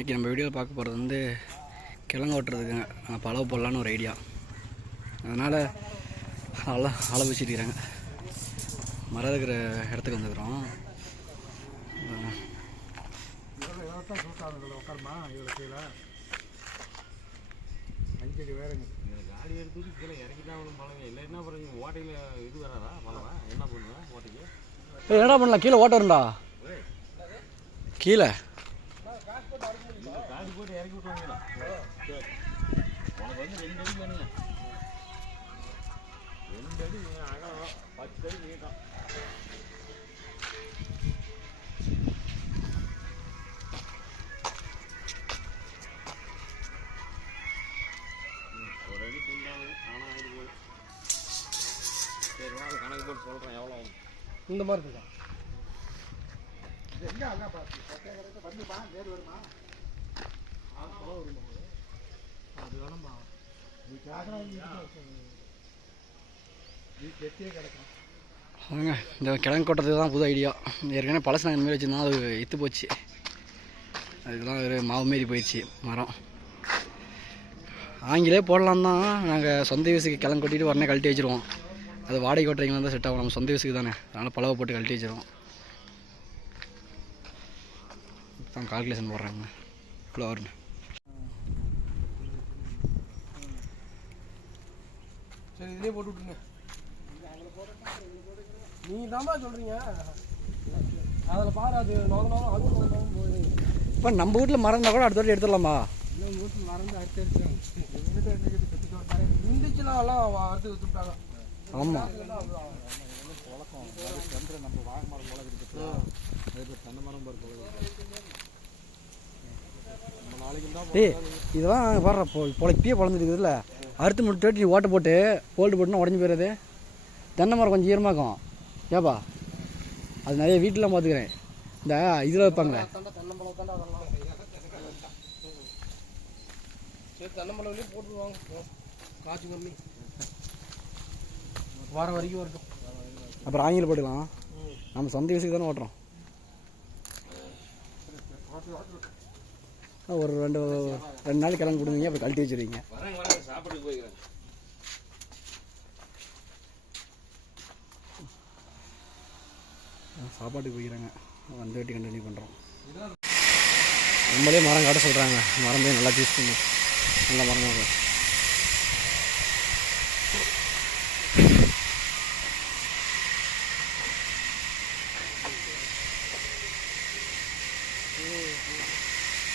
இன்றைக்கி நம்ம வீடியோவில் பார்க்க போகிறது வந்து கிழங்கு ஓட்டுறதுக்குங்க. பழவு போடலான்னு ஒரு ஐடியா. அதனால் ஆளை வச்சுருக்கிறாங்க. மரம் இருக்கிற இடத்துக்கு வந்துக்கிறோம். காடி எடுத்து கீழே இறக்கிதான் பழங்க இல்லை என்ன பண்ணுங்க ஓட்டையில் இது வராதா பழவா என்ன பண்ணுவேன் ஓட்டைக்கு என்னடா பண்ணலாம்? கீழே ஓட்ட வரும்டா. கீழே காடி போட்டு இறக்கி விட்டுவாங்களா? உனக்கு வந்து 2 அடி வேணுங்க. 2 அடி அகலம் 10 அடி நீட்டம். ஒரு அடி துண்டாகும் ஆனால் ஆயிட்டு போகுது. சரி வா கணக்கு போட்டு சொல்கிறேன் எவ்வளோ ஆகும். இந்த மாதிரி இருக்கா? எங்கே அதான் பார்த்து வந்துப்பா நேரு வருமா? அது வேணுமா? நீ கெட்டியே கிடக்கும். வாங்க, இந்த கிழங்கு கொட்டுறதுக்கு தான் புது ஐடியா. ஏற்கனவே பழசு நாங்கள் இந்தமாரி வச்சுருந்தோம், அது இத்து போச்சு. அதுக்கெல்லாம் ஒரு மாவு மாரி போயிடுச்சு மரம். ஆங்கிலே போடலாம் தான். நாங்கள் சொந்த யூஸுக்கு கிழங்கு கொட்டிட்டு உடனே கழட்டி வச்சுருவோம். அது வாடகை கொட்டுறீங்கன்னா தான் செட் ஆகும். நம்ம சொந்த யூஸுக்கு தானே, அதனால் பழவை போட்டு கழட்டி வச்சுருவோம். தான் கால்குலேஷன் போடுறாங்க இவ்வளோ வரும்னு. சரி இதே போட்டு விட்டுருங்க. நீங்கள் தான்ப்பா சொல்கிறீங்க. அதில் பாரு அது நோக்கணும் அதுவும் போய். இப்போ நம்ம வீட்டில் மரம் இருந்தால் கூட அடுத்த வாட்டி எடுத்துடலாமா? இல்லை உங்கள் வீட்டில் மறந்து அடுத்து எடுத்துருக்காங்க. இருந்துச்சுன்னா எல்லாம் அடுத்து விட்டுட்டாங்க. ஆமாம், நம்ம வாழை மரம் போல இருக்குது. அதுக்கு தென்னை மரம் போல நம்ம நாளைக்கு தான். இதெல்லாம் பாடுற இப்பயே பொழந்துருக்குதுல்ல. அறுத்து முட்டு ஓட்டை போட்டு போல்டு போட்டுனா உடஞ்சி போயிடுறது. தென்னை மரம் கொஞ்சம் ஈரமாக்கும். ஏப்பா அது நிறைய வீட்டிலாம் பார்த்துக்கிறேன். இந்த இதில் வைப்பாங்க தென்னம்பழம் தாண்டா அதெல்லாம். சரி தென்னம்பழம்லேயே போட்டுருவாங்க. காய்ச்சி கம்மி வாரம் வரைக்கும் வரட்டும். அப்புறம் ஆங்கில போட்டுக்கலாம். நம்ம சொந்த யூஸுக்கு தானே ஓட்டுறோம். ஒரு ரெண்டு நாள் கிழங்கு கொடுங்க, அப்புறம் கழட்டி வச்சுருவீங்க. சாப்பிட்டு போய்க்கிறேன். சாப்பாட்டுக்கு போய்க்கிறாங்க. வந்து வெட்டி கண்டினியூ பண்ணுறோம். நம்மளே மரம் காட்ட சொல்கிறாங்க. மரம் போய் நல்லா சூஸ் பண்ணி நல்லா மரம்.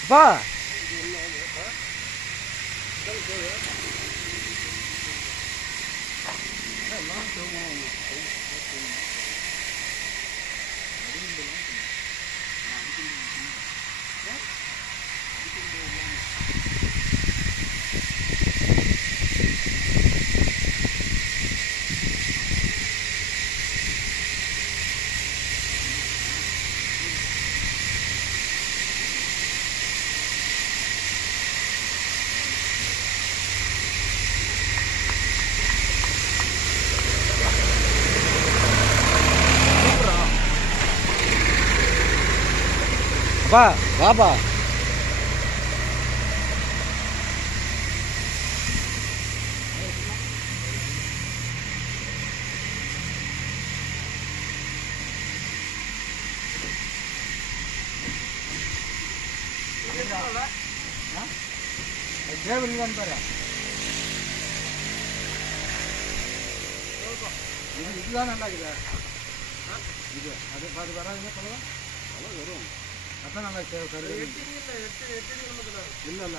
அப்பா அப்பா வாப்பா. தேவையில்லைன்னு பாரு. இதுதான் நல்லா இருக்குது. இது அது அது வராதுங்க சொல்லுவா. அவ்வளோ வரும். அதான் நல்லா கருது. இல்லை இல்லை இல்லை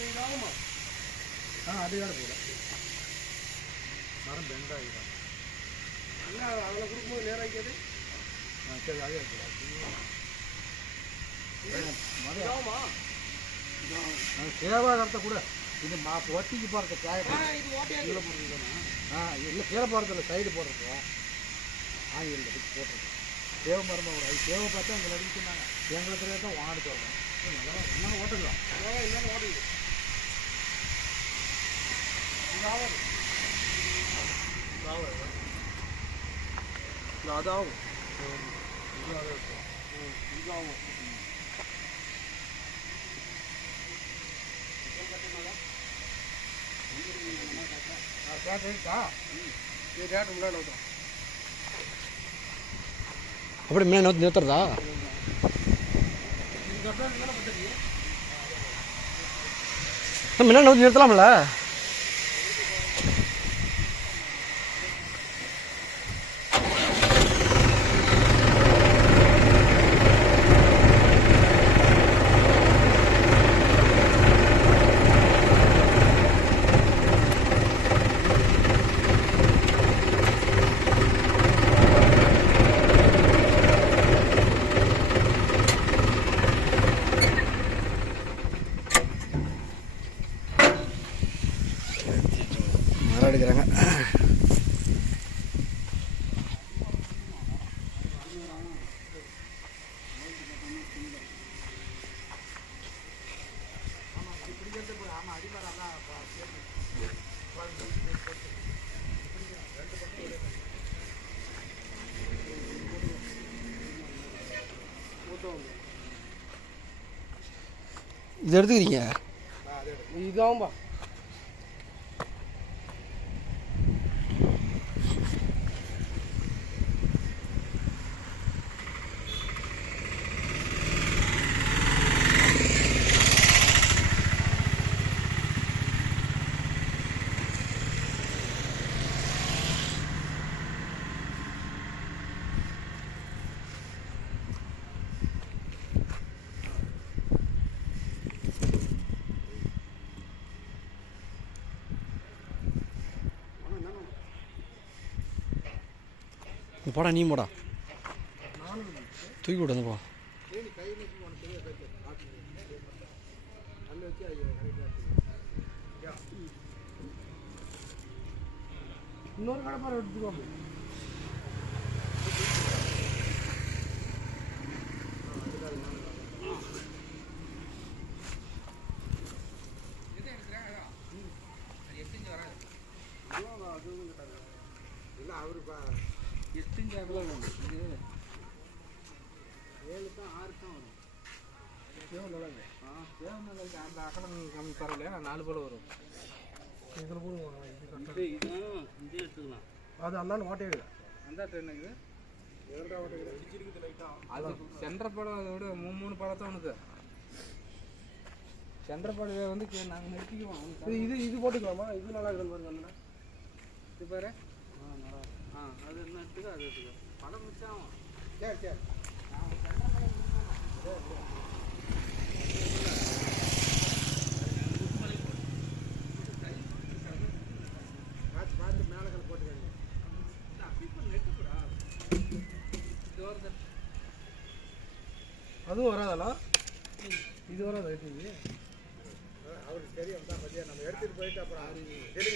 இது ஆகுமா? அது வேலை போல மரம் பெண்டாகிடும். இல்லை அதில் கொடுக்கும்போது நேரம் ஆகிக்காது. சரி அதே ஆகுமா? சேவாரத்தை கூட இது ஒட்டிக்கு போகிறது கீழே போடுறதுன்னா இல்லை கீழே போகிறதில்ல சைடு போடுறது ஆங்கில போட்டுருக்கு. தேவ மரமாக கூட அது தேவை பார்த்தா எங்களை அடிச்சுனாங்க. எங்களை தெரியாது தான் வாங்கிட்டு வரணும். நல்லா ஓட்டுக்கலாம். இல்லைன்னு ஓட்டுது அதாகும் இதாகும். அப்படி முன்னாடி நோக்கி நிறுத்துறதா? முன்னாடி நோக்கி நிறுத்தலாம்ல? மரம் எடுக்கிறாங்க. இது எடுத்துக்கிறீங்க இதாகும்பா. போடா, நீ போடா, தூக்கி விடுங்கப்பா. இன்னொரு கடப்பாறை எடுத்துக்கோங்க. அந்த அக்கடம் கம்மி தரல, 4 போல வரும். இதில் போடுவாங்க. இது எடுத்துக்கலாம். அது அந்தாண்டு ஓட்டையில அந்த ட்ரெயினுக்கு அது சென்ற படம் அதை விட 3 படத்தை உனக்கு சென்ற படம் வந்து நாங்கள் நிறுத்திக்குவோம். இது போட்டுக்கலாமா? இது நல்லா இருக்குது பாருங்க. இது பாரு. அது என்ன எடுத்துக்கோ, அது எடுத்துக்கோ. படம் மிச்சம் ஆகும். சரி சரி. அதுவும் வராதா? இது வராது. அவருக்கு தெரியும் தான் பத்தியா, நம்ம எடுத்துட்டு போயிட்டு அப்புறம்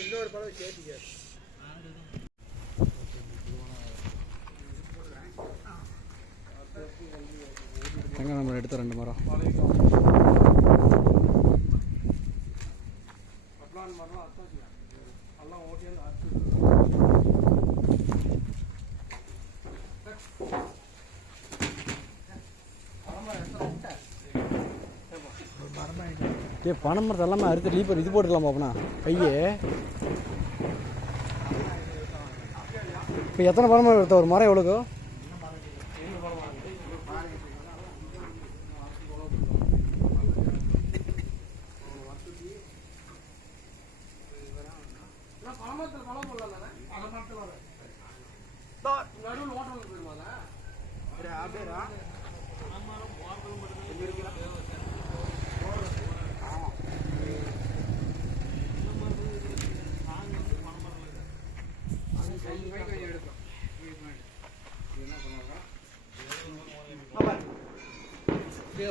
இன்னொரு படம் கேட்டீங்க. தேங்காய் நம்ம எடுத்த 2 மரம் எல்லாம் ஓகே. பனை மரத்தை எல்லாமே அறுத்து லீப்பர் இது போட்டுக்கலாமா அப்படின்னா பையே? இப்போ எத்தனை பனை மரம் எடுத்த? ஒரு மரம் எவ்வளோக்கோ?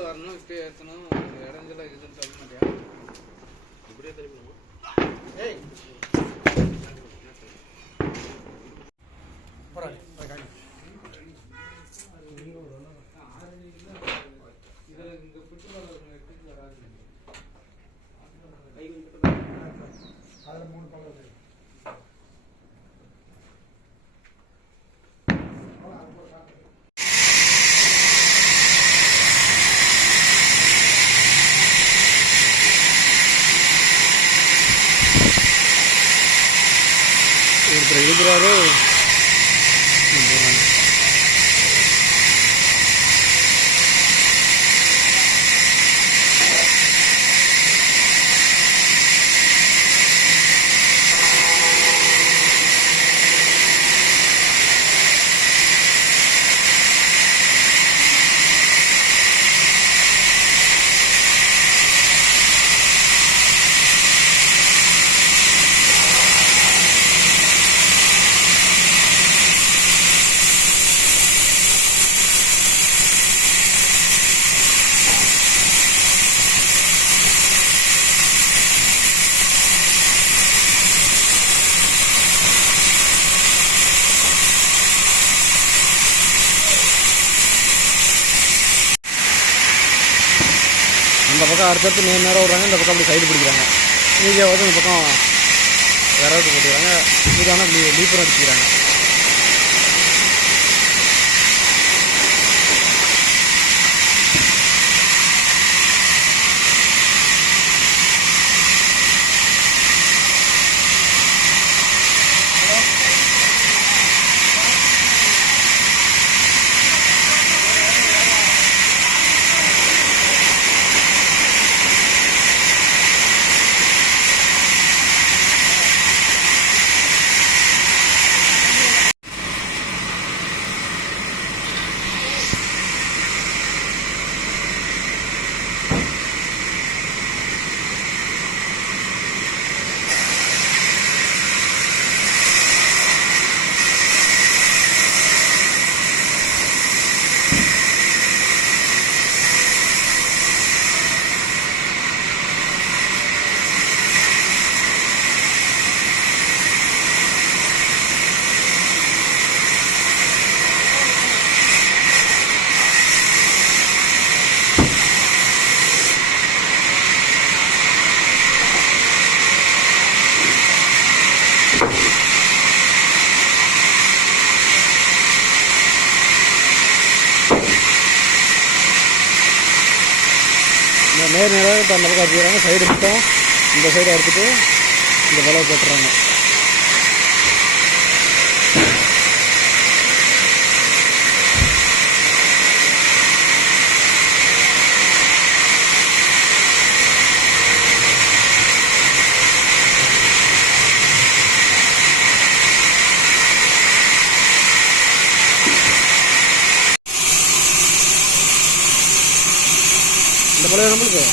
வரணும், இப்போ ஏற்றணும். இடஞ்செல்லாம் இதுன்னு சொல்ல மாட்டியா? இப்படியே தெரியும். ஏய் ஒருத்தர் இருக்கிறாரு. இந்த பக்கம் அடுத்தடுத்து நேரம் விட்றாங்க, இந்த பக்கம் அப்படி சைடு பிடிக்கிறாங்க. மீதியாவது இந்த பக்கம் விரவுக்கு போட்டுக்கிறாங்க, மீதான லீப்பரும் அடிச்சுக்கிறாங்க. நேராக இப்போ அந்த பக்கம் அடிச்சுக்கிறாங்க, சைடு மட்டும் இந்த சைடு அறுத்துட்டு இந்த பலவை போட்டுறாங்க. இந்த பலவை நம்மளுக்கு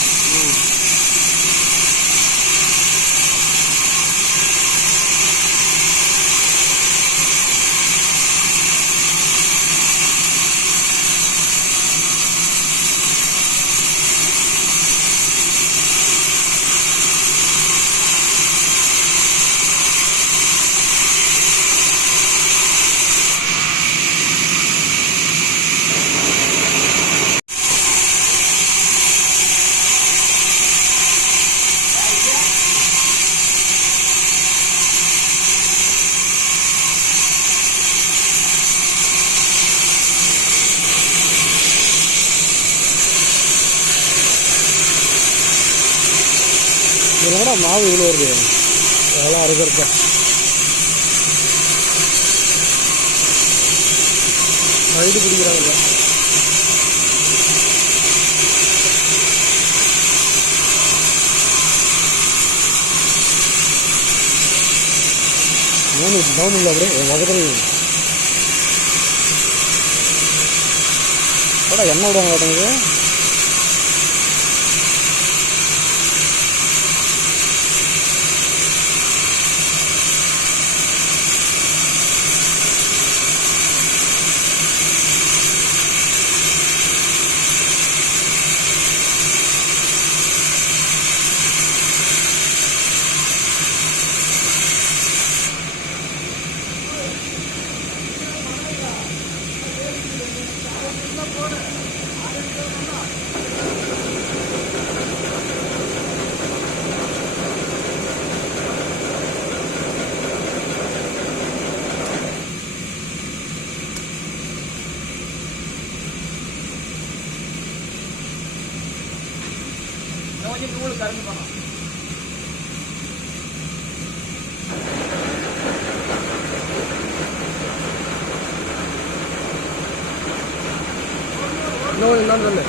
இதோட மாவு இவ்வளோ வருது, அதெல்லாம் அறுக்கிறப்ப சைடு பிடிக்கிறாங்க. டவுன் இல்லை அப்படியே பக்கத்தில் எண்ணெய் விடுவாங்க மாட்டேங்குது. கரண்ட் பண்ணோம். இன்னொன்று என்னன்னு சொல்லு.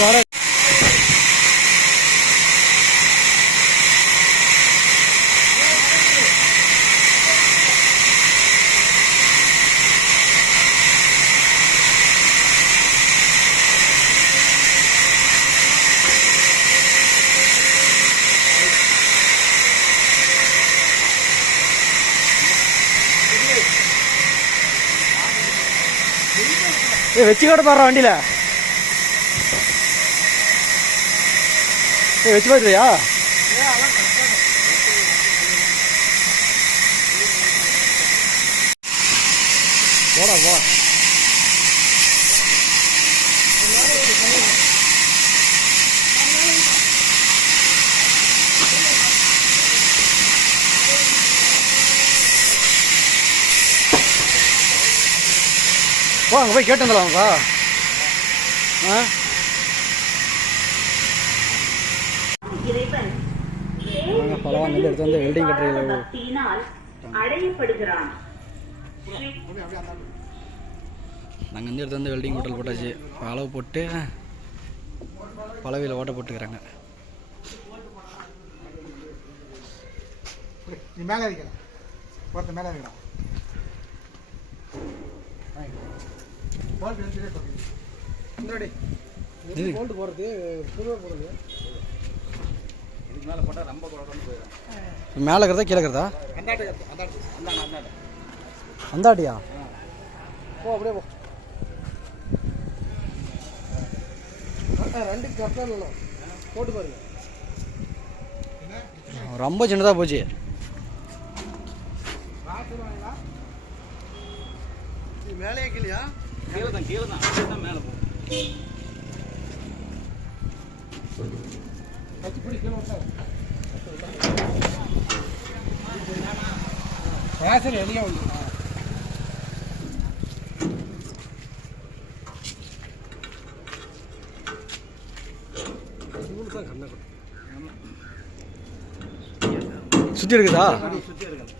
வர வச்சு கூட பாடுற வண்டியில வச்சு பார்த்துறியா? போடா போ. அங்கே போய் கேட்டு வந்துடலாம்ப்பா. ஆ பழம் நெல் எடுத்து வந்து வெல்டிங் கட்டுறீங்க. நாங்கள் வந்து எடுத்து வந்து வெல்டிங் போட்டல் போட்டாச்சு. அளவு போட்டு பலவையில் ஓட்ட போட்டுக்கிறாங்க. நீ மேலே இருக்கிற ஒருத்த மேலே இருக்கிறான். போல்ட்டு போடுறது புதுவாக போடுறது. இதுக்கு மேலே போட்டால் ரொம்ப போயிடும். மேலே இருக்கிறதா கீழே இருக்கிறதா? அந்தாட்டியா? போ அப்படியே போ. ரெண்டு கரெக்டாக இல்லை போட்டு பாருங்க. ரொம்ப சின்னதாக போச்சு. மேலே கீழயா? கீழே தான் கீழே தான் மேலே போகும். பேசல எளியா உண்டு. சுற்றி இருக்குதா? சுற்றி இருக்கு.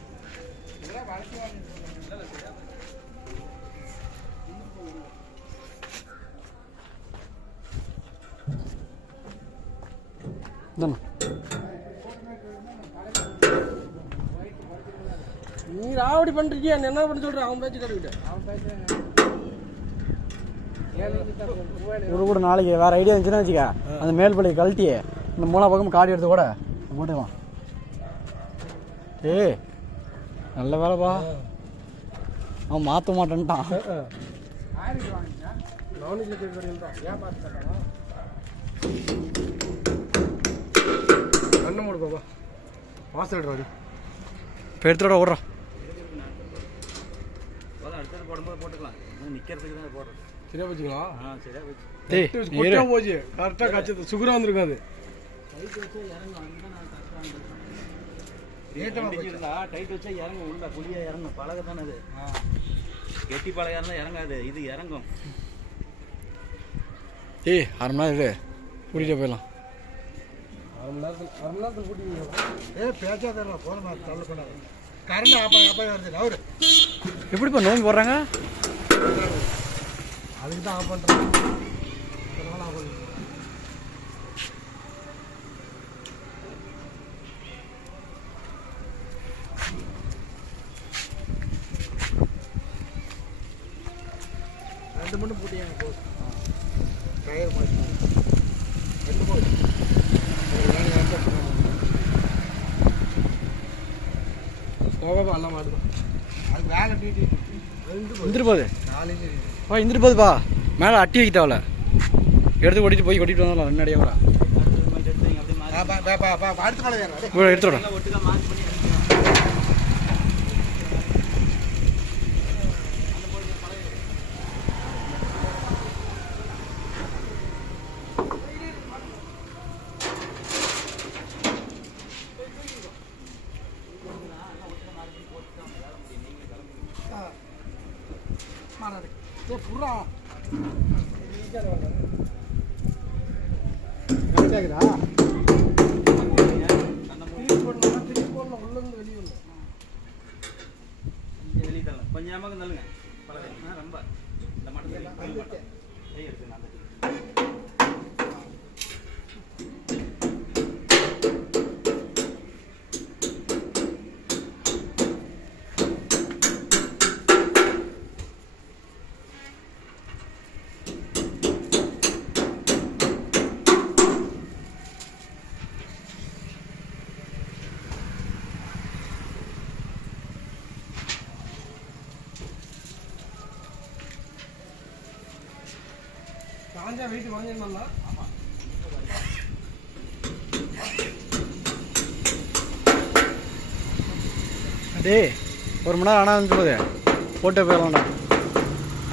நீ ராவடி பண்றீங்க என்ன பண்ண சொல்ற? அவன் பேச்சு கட்டுக்கிட்ட ஒரு கூட நாளைக்கு வேற ஐடியா இருந்துச்சுன்னா வச்சுக்க, அந்த மேல் பள்ளியை கழட்டி இந்த மூணா பக்கம் காடி எடுத்து கூட போட்டுக்கலாம். ஏய் நல்ல வேலைப்பா. அவன் மாற்ற மாட்டேன்ட்டான். கண்ணு மூடு பாப்பா. வாசல் எடுத்து இப்போ எடுத்துட ஓடுறோம். அடுத்தது போடும்போது போட்டுக்கலாம். நிற்கிறதுக்கு தான் போடுறோம். சரியா போச்சுங்களா? சரியா போச்சு. போச்சு கரெக்டாக காய்ச்சது சுகராக வந்துருக்காது. டைட் வச்சா இறங்கும். அதுதான் நான் கரெக்டாக ரேட்டமாக டைட் வச்சா இறங்கும். உள்ள குழியாக இறங்கும். பழக தானே அது. கெட்டி பழக இருந்தால் இறங்காது. இது இறங்கும். ஏய் 1/2 மணி நேரம் இரு, கூட்டிகிட்டே போயிடலாம். 1/2 மணி நேரத்தில் கூட்டிங்க. பேச்சா தரலாம் போன தள்ளக்கூடாது. கரண்ட் ஆப்பாய் வருது அவரு. எப்படிப்பா நோம்பி போடுறாங்க? அதுக்கு தான் ஆஃப் பண்ணுறேன். ஆஃப் பண்ணி ரெண்டு மணி போட்டியாங்க போதும். டயர் மாற்றி 2 போது போகாமல் எல்லாம் மாட்டுதான். அது வேலை டீட்டி இந்திரு போகுது. 4 பா இந்திரு போகுதுப்பா. மேலே அட்டி வைக்கிட்டாவில் எடுத்து ஓட்டிட்டு போய் கொட்டிட்டு வந்தாலும் ரெண்டு வரா. அடுத்த மலை வேறு எடுத்து விட ஒட்டுக்கா மார்க் பண்ணி புறா வெளியே தரலாம். கொஞ்சம் ஏமாக்க தள்ளுங்க. பழக ரொம்ப இந்த மட்டத்தில் கை எடுத்து நல்லது. காஞ்சா வெயிட் வாங்கிடலாம்ல. டே 1 மணி நேரம் ஆனால் வந்து போகுது, போட்டு போயிடலாம்டா.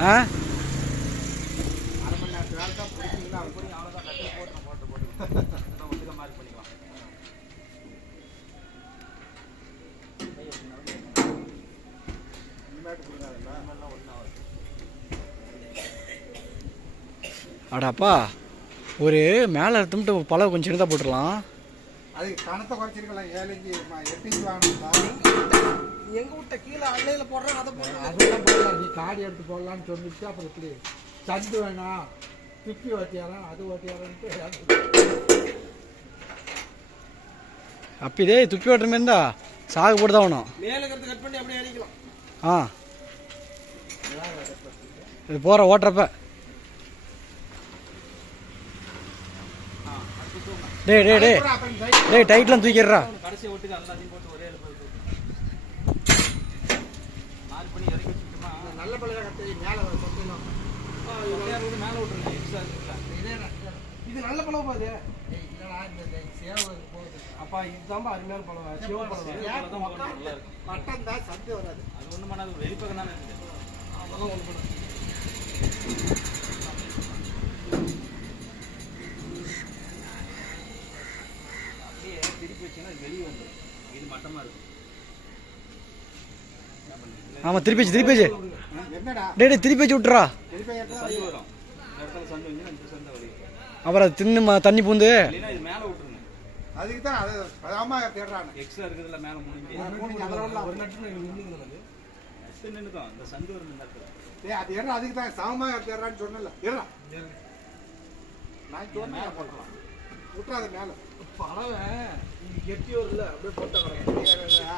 ஆ 1/2 மணி நேரத்து வேலை தான் பிடிச்சிங்கன்னா அது கூட அவ்வளோதான் கட்டில் போட்டு ஒட்டுக்கா மார்க் பண்ணிக்கலாம். இனிமேட்டு கொடுக்காதுல்ல எல்லாம் ஒன்றும் ஆகுது. அடாப்பா ஒரு மேலே எடுத்துட்டு பழம் கொஞ்சம் சின்னதாக போட்டுடலாம். அதுக்கு கணத்தை குறைச்சிருக்கலாம். 7 இன்ச்சு 8 இன்ச்சு வாங்கணும்டா. எங்க விட்ட கீழே அள்ளையில் போடுறேன் அதை போடுறேன். அதெல்லாம் போடலாம். நீ காடி எடுத்து போடலான்னு சொல்லிட்டு அப்புறம் இப்படி சந்து வேணாம் திப்பி ஓட்டியாரம் அது ஓட்டியாரன்ட்டு அப்போ துப்பி ஓட்டுற மாதிரி இருந்தா சாகு போட்டு தான் ஆகணும். மேலே கருத்து கட் பண்ணி அப்படியே அடிக்கலாம். ஆ இது போகிற ஓட்டுறப்ப டேய் டேய் டேய் டேய் டைட்லாம் தூக்கிடுறா. கடைசி ஒட்டுக்கு எல்லாத்தையும் போட்டு ஒரே மார்க் பண்ணி இறக்கி வச்சுட்டோமா. நல்ல பழைய கத்தை மேலே சொத்தணும். மேலே விட்டுருங்க. எக்ஸ்ட்ரா இருக்குல்ல. இது நல்ல பழம் பாது. இல்லைடா இந்த சேவை போகுது. அப்பா இதுதான்பா அருமையான பழம். சிவ பழம் நல்லா இருக்கும். மட்டன் தான் சந்து வராது. அது ஒன்றும் பண்ணாது. வெளிப்பக்கம் தானே இருக்குது. அதெல்லாம் ஒன்று பண்ண. அப்படியே திருப்பி வச்சுன்னா வெளியே வந்துடும். இது மட்டமாக இருக்கும். என்ன பண்ணுறீங்க? ஆமாம் திருப்பி வச்சு என்னடா டேய் டேய் திருப்பி வச்சு விட்டுறா. திருப்பி எடுத்தா சந்து வரும். இந்த இடத்துல சந்து வந்து இந்த சந்தை வரையும். அப்புறம் தின்னு தண்ணி பூந்து இல்லைன்னா இது மேலே விட்டுருங்க. அதுக்கு தான் அது அம்மா தேடுறாங்க. எக்ஸ்ட்ரா இருக்குதுல்ல மேலே முடிஞ்சு ஒரு நட்டு நின்றுங்க எனக்கு. நெக்ஸ்ட் நின்றுக்கும். இந்த சந்து வரும் இந்த இடத்துல. ஏய் அது ஏறா அதுக்கு தான் சமமாக தேடுறான்னு சொன்னல. ஏறா நான் சொன்னேன் போடலாம். விட்டுறாத மேலே பழவை இது கெட்டி வருதுல அப்படியே போட்ட கிடக்கு.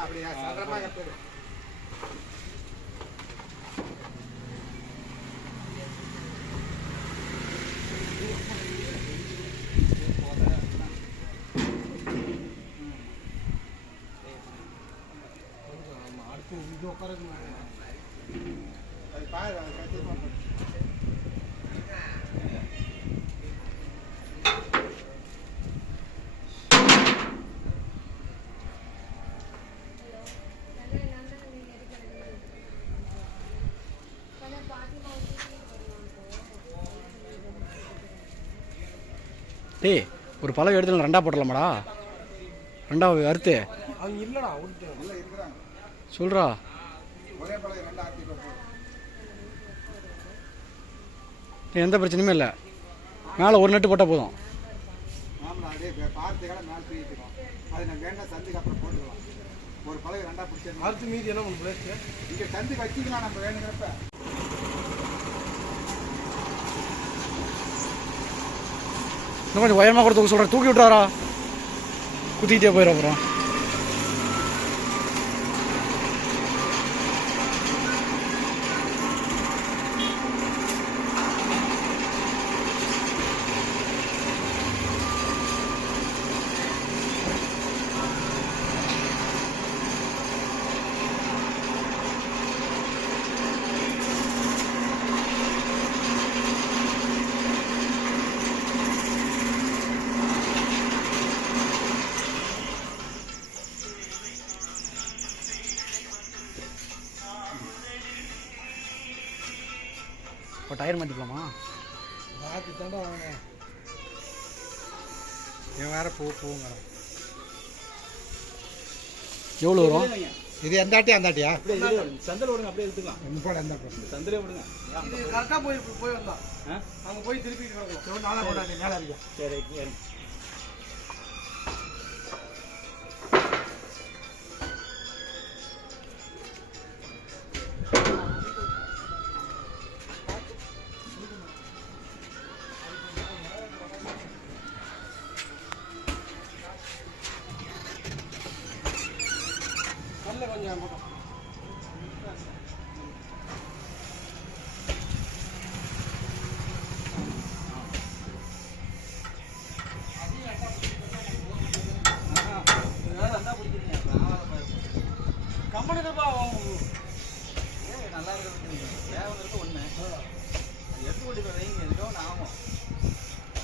அப்படியா சரமாக கட்டுது. அடுத்து இது உட்கார அது பாரு அது கட்டி பண்ணுறேன். டேய் ஒரு பழம் எடுத்து ரெண்டாக போட்டலாமாடா? ரெண்டாவது அறுத்து அவங்க இல்லைடா விட்டு இல்லை இருக்கிறாங்க சொல்கிறா. ஒரே பழம் 2 ஆக்கிட்டு எந்த பிரச்சனையுமே இல்லை. மேலே ஒரு நட்டு போட்டால் போதும். ஆமாம் அதே பார்த்துக்காக மேலே தூக்கிக்கிறோம். அது நான் வேண்டாம் சந்துக்கு அப்புறம் போட்டுக்கலாம். ஒரு பழம் 2ஆக பிடிச்சிருக்கோம். அடுத்து மீதி என்ன ஒன்று பிளேஸ்க்கு இங்கே சந்துக்கு வச்சுக்கலாம் நம்ம வேணுங்கிறப்ப. இன்னும் கொஞ்சம் உயரமாக கூட தூக்க சொல்கிறேன். தூக்கி விட்றாரா? குத்திக்கிட்டே போயிடும் அப்புறம். இப்போ டயர் மாற்றிக்கலாமா? மாற்றி தாண்டா வாங்க. இவன் வேற போங்க. எவ்வளோ வரும்? இது எந்தாட்டி அந்தாட்டியா? சந்தில் விடுங்க, அப்படியே எடுத்துக்கலாம். ஒன்று போட எந்த சந்திலே விடுங்க. கரெக்டாக போய் வந்தான். அங்கே போய் திருப்பி கிடக்கும். நாளாக போடாது மேலே இருக்கா. சரி கொஞ்சம் கம்பெனி தான் நல்லா இருக்கிறது தேவைங்கிறது ஒன்று. எடுத்து கொண்டு போய் வைங்க, ஏதோ ஒன்று ஆகும்.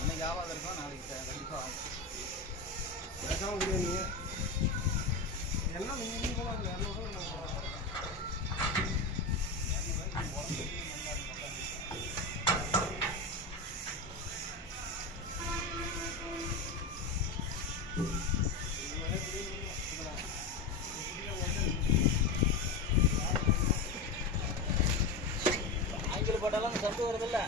இன்னைக்கு ஆகாத இருக்கும், நாளைக்கு கண்டிப்பாக ஆகும். எல்லாம் நீங்கள் போகலாம். ஆங்கில போட்டாலும் சத்து வருதில்ல.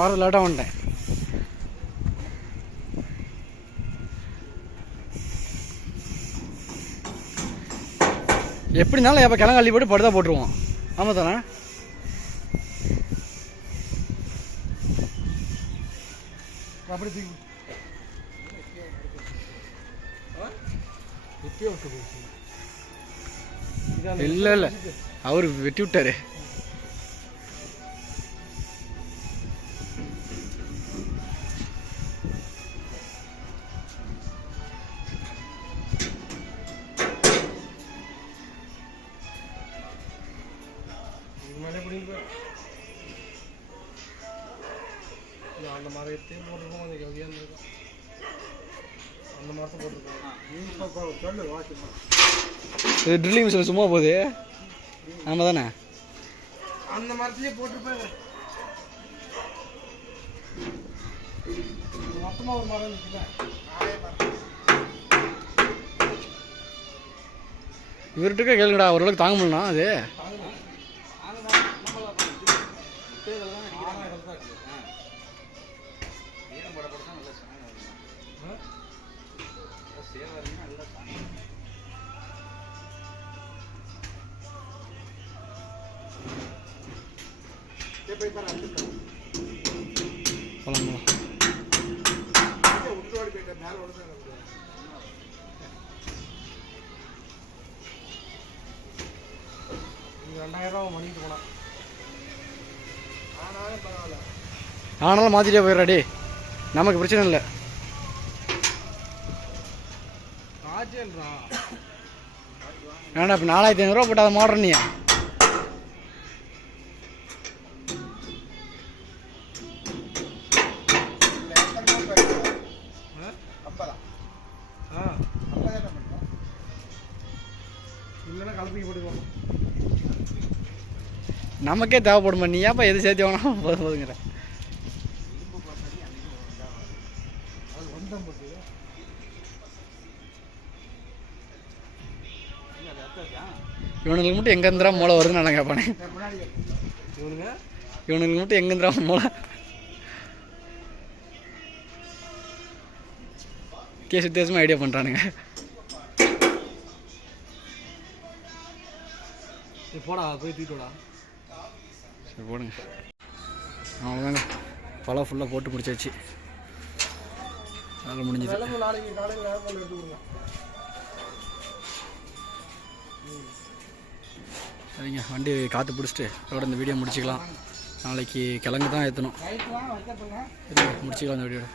வரது லேட்டாக வந்துட்டேன். எப்படினாலும் எப்போ கிழங்கு அள்ளி போட்டு படுதா போட்டுருவோம். ஆமாம் தானே? அப்படி தூக்கி இப்பயே விட்டு போச்சு. இல்லை இல்லை, அவர் வெட்டி விட்டாரு. அந்த மரத்தையும் போட்டுருக்கோம். கொஞ்சம் கவியாக இருக்கும். அந்த மரத்தை போட்டுருக்கோம். சொல்லு வாட்சி. இது ட்ரில்லிங் மிஷின் சும்மா போகுது. ஆமாம் தானே? அந்த மரத்துலேயே போட்டுருப்பேன். மொத்தமாக ஒரு மரம் இருக்குல்ல, இவர்கிட்ட கேளுங்கடா, ஓரளவுக்கு தாங்க முடியலண்ணா அது. ஆனாலும் மாற்றிட்டே போயிடுறாடி, நமக்கு பிரச்சனை இல்லை. ஏன்னா இப்போ 4500 போட்டு அதை மாடுற நீ. நமக்கே தேவைப்படுமா, நீ ஏன்ப்பா எது சேர்த்து வாங்கினா போதுங்கிற. அது வந்தம் போட்டு இவனுக்கு மட்டும் எங்கே இருந்துடா மூளை வருதுன்னு நான் கேட்பானே. முன்னாடி இவனுக்கு மட்டும் எங்கே இருந்துடா மூளை வித்தியாசமாக ஐடியா பண்ணுறானுங்க. போடா போய் தூக்கிட்டோடா. சரி போடுங்க. அவ்வளோதாங்க, பழம் ஃபுல்லாக போட்டு முடிச்சாச்சு. வேலை முடிஞ்சது. நாளைக்கு காலையில் நேரம் எடுத்து கொடுங்க. சரிங்க, வண்டி காற்று பிடிச்சிட்டு இதோட இந்த வீடியோ முடிச்சிக்கலாம். நாளைக்கு கிழங்கு தான் ஏற்றணும். நைட்லாம் வைக்க போங்க. முடிச்சிக்கலாம் இந்த வீடியோட.